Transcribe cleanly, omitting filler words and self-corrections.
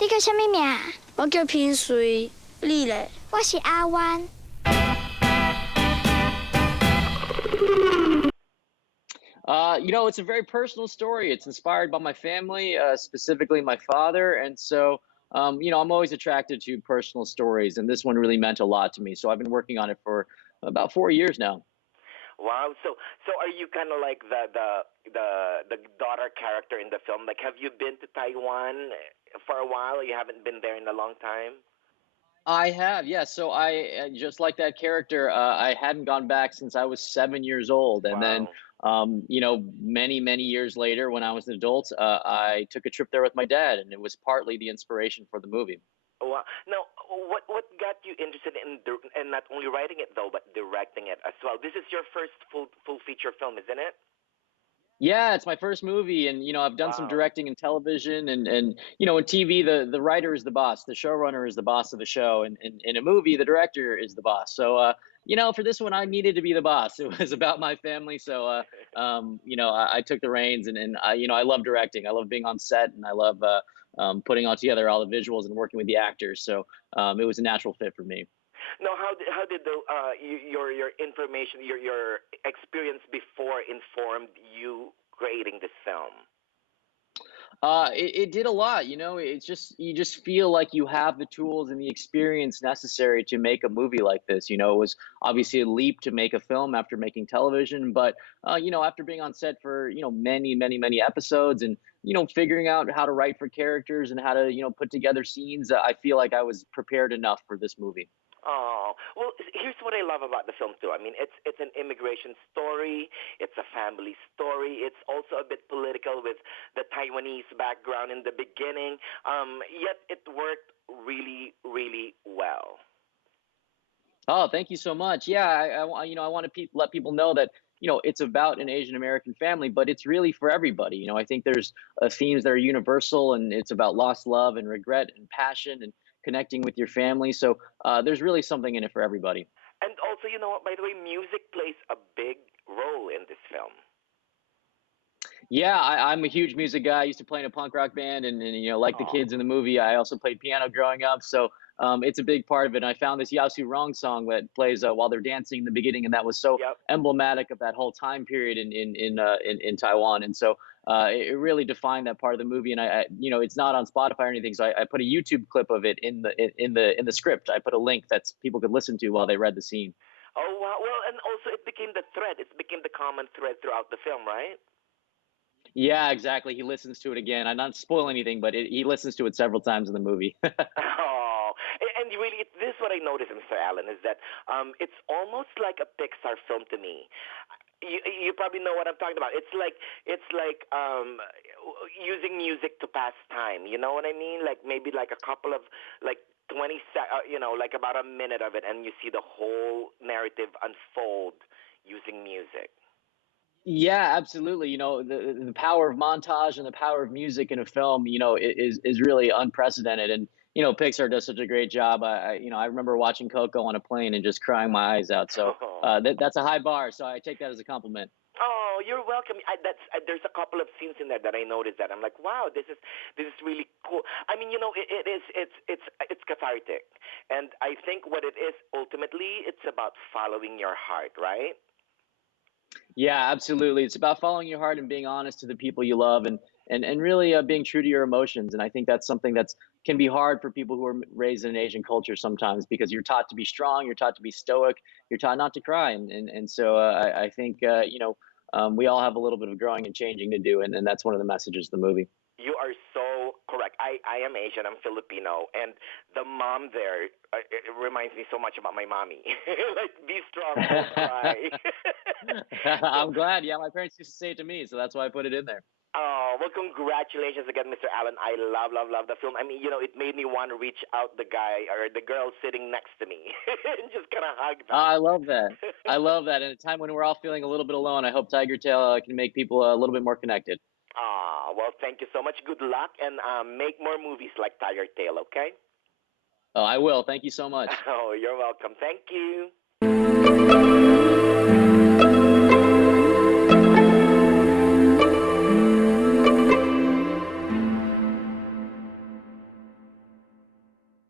你叫什么名？我叫平水，你嘞？我是阿弯。It's a very personal story. It's inspired by my family, specifically my father. And so, I'm always attracted to personal stories, and this one really meant a lot to me. So I've been working on it for about 4 years now. Wow. So are you kind of like the daughter character in the film? Like, have you been to Taiwan for a while? Or you haven't been there in a long time? I have, yes. So just like that character, I hadn't gone back since I was 7 years old. And then, Wow. many, many years later, when I was an adult, I took a trip there with my dad, and it was partly the inspiration for the movie. Wow. Now, what got you interested in not only writing it though, but directing it as well? This is your first full feature film, isn't it? Yeah, it's my first movie, and I've done some Wow. directing in television, and in TV, the writer is the boss, the showrunner is the boss of the show, and in a movie, the director is the boss. So, for this one, I needed to be the boss. It was about my family, so I took the reins, and I love directing. I love being on set, and I love putting all together all the visuals and working with the actors. So, it was a natural fit for me. Now, how did the your information, your experience before informed you creating this film? It did a lot, it's just you just feel like you have the tools and the experience necessary to make a movie like this. It was obviously a leap to make a film after making television, but after being on set for many, many, many episodes, and figuring out how to write for characters and how to put together scenes, I feel like I was prepared enough for this movie. Oh, well, here's what I love about the film too. I mean, it's an immigration story, it's a family story, it's also a bit political with the Taiwanese background in the beginning. Yet it worked really, really well. Oh, thank you so much. Yeah, I want to let people know that it's about an Asian American family, but it's really for everybody. I think there's themes that are universal, and it's about lost love and regret and passion and connecting with your family. So there's really something in it for everybody. And also, you know what, by the way, music plays a big role in this film. Yeah, I'm a huge music guy. I used to play in a punk rock band, and like the Oh. kids in the movie, I also played piano growing up. So it's a big part of it. And I found this Yasu Rong song that plays while they're dancing in the beginning, and that was so Yep. emblematic of that whole time period in Taiwan. And so it really defined that part of the movie. And it's not on Spotify or anything, so I put a YouTube clip of it in the script. I put a link that people could listen to while they read the scene. Oh wow. Well, and also it became the thread. It became the common thread throughout the film, right? Yeah, exactly. He listens to it again. I'm not spoil anything, but he listens to it several times in the movie. Oh, and really, this is what I noticed, Mr. Allen, is that it's almost like a Pixar film to me. You probably know what I'm talking about. It's like using music to pass time. You know what I mean? Like maybe like a couple of like like about a minute of it, and you see the whole narrative unfold using music. Yeah, absolutely. The power of montage and the power of music in a film, is really unprecedented. And Pixar does such a great job. I remember watching Coco on a plane and just crying my eyes out. So that's a high bar. So I take that as a compliment. Oh, you're welcome. There's a couple of scenes in there that I noticed that I'm like, wow, this is really cool. I mean, it's cathartic, and I think what it is ultimately, it's about following your heart, right? Yeah, absolutely. It's about following your heart and being honest to the people you love, and really being true to your emotions. And I think that's something that's can be hard for people who are raised in an Asian culture sometimes, because you're taught to be strong, you're taught to be stoic, you're taught not to cry. And so I think we all have a little bit of growing and changing to do, and that's one of the messages of the movie. You are so correct. I am Asian. I'm Filipino, and the mom there, it reminds me so much about my mommy. Like, be strong, don't cry. So, I'm glad. Yeah, my parents used to say it to me, so that's why I put it in there. oh, well, congratulations again, Mr. Allen. I love, love, love the film. I mean, it made me want to reach out the guy or the girl sitting next to me and just kind of hug them. I love that. I love that. In a time when we're all feeling a little bit alone, I hope Tigertail can make people a little bit more connected. Ah, well, thank you so much. Good luck, and make more movies like Tiger Tail, okay? Oh, I will. Thank you so much. Oh, you're welcome. Thank you.